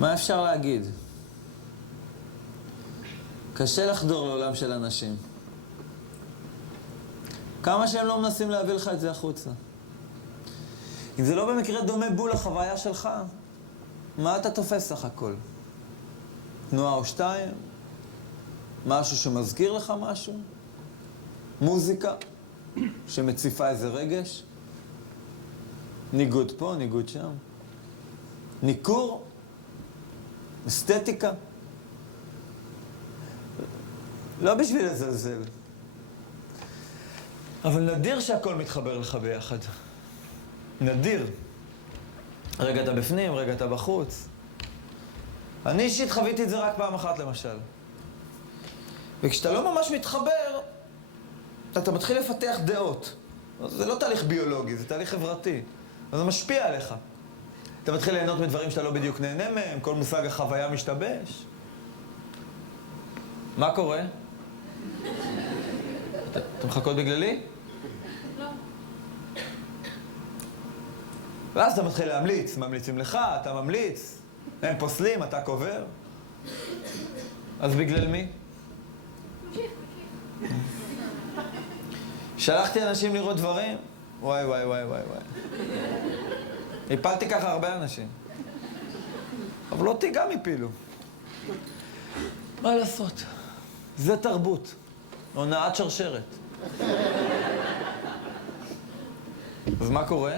מה אפשר להגיד? קשה לחדור לעולם של אנשים. כמה שהם לא מנסים להביא לך את זה החוצה. אם זה לא במקרה דומה בול לחוויה שלך, מה אתה תופס סך הכל? תנועה או שתיים? משהו שמזכיר לך משהו? מוזיקה שמציפה איזה רגש? ניגוד פה, ניגוד שם? ניכור? אסתטיקה? לא בשביל לזלזל. אבל נדיר שהכל מתחבר לך ביחד. נדיר. רגע אתה בפנים, רגע אתה בחוץ. אני אישית חוויתי את זה רק פעם אחת למשל. וכשאתה לא ממש מתחבר, אתה מתחיל לפתח דעות. זה לא תהליך ביולוגי, זה תהליך חברתי. זה משפיע עליך. אתה מתחיל ליהנות מדברים שאתה לא בדיוק נהנה מהם, כל מושג החוויה משתבש. מה קורה? אתם מחכות בגללי? לא. ואז אתה מתחיל להמליץ, ממליצים לך, אתה ממליץ, הם פוסלים, אתה קובר. אז בגלל מי? שלחתי אנשים לראות דברים? וואי, וואי, וואי, וואי, וואי. הפלתי ככה הרבה אנשים. אבל אותי גם הפילו. מה לעשות? זה תרבות. הונאת שרשרת. אז מה קורה?